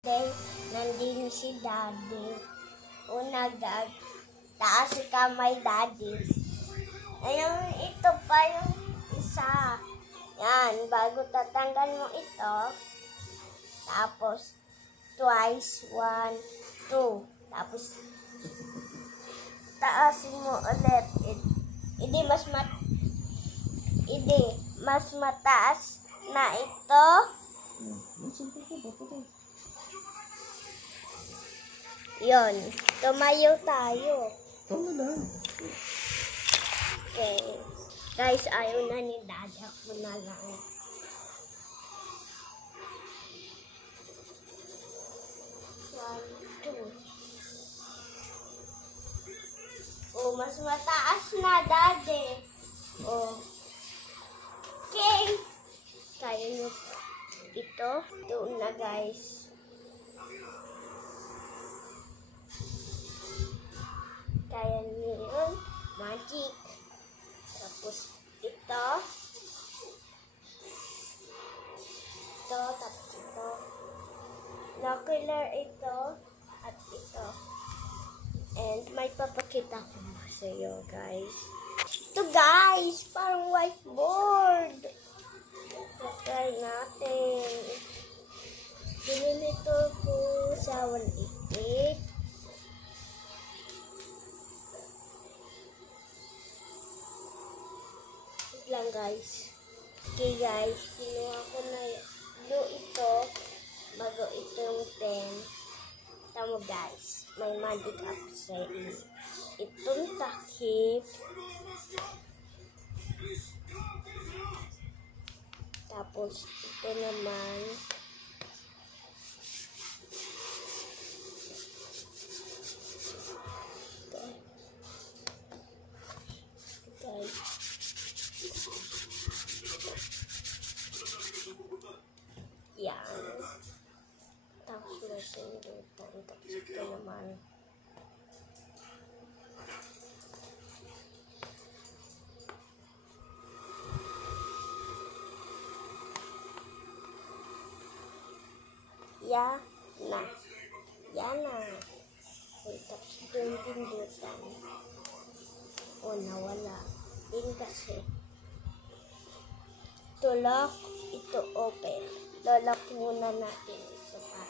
Then, nandini si Daddy. Taas si kamay Daddy. Ayun, ito pa yung isa. Yan, bago tatanggal mo ito. Tapos, twice, 1, 2. Tapos, taasin mo ulit. Hindi mas mataas na ito. Yon, tumayo tayo. Tama na. Okay. Guys, ayaw na ni Daddy. Ako na lang. One, two. Oh, mas mataas na, Daddy. Oh. Okay. Kaya nyo ito. Doon na, guys. Kaya nyo yun. Magic. Tapos ito. Ito. Tapos ito. Nocular ito. At ito. And may papakita ko sa iyo, guys. Ito, guys. Parang whiteboard. Try natin. Binilito ko sa 188. Lang, guys. Okay, guys. Kinuha ko na ito. Bago itong pen. Tama, guys. May magic up sa itong takip. Tapos, ito naman. Guys. Yan. Tapos, masindutan. Tapos, ito naman. Yan na. Tapos ito yung pindutan. O, nawala. Din kasi. Ito lock, ito open. Lock muna natin ito para.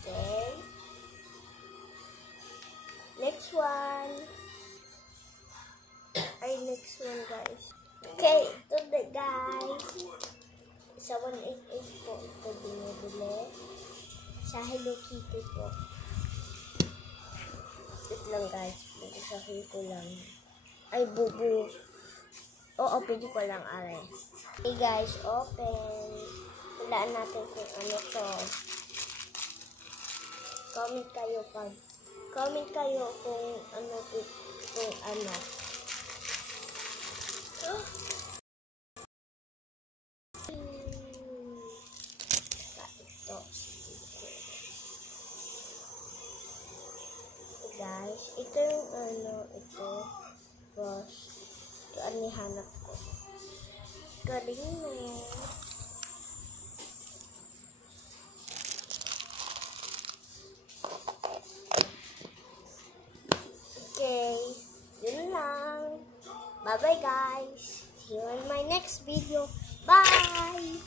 Okay. Next one. Next one, guys. Okay, ito na, guys. Sa 188 po ito binibili. Sa Hello Kitty po. Ito lang, guys. Bubusahin ko lang. Ay, bubu. Oo, pwede ko lang, are. Okay, guys, open. Hulaan natin kung ano to. Comment kayo kung ano. Guys, ito yung ito. Gosh. Ito ang nihanap ko. Galing mo. Okay. Yun lang. Bye-bye, guys. See you in my next video. Bye!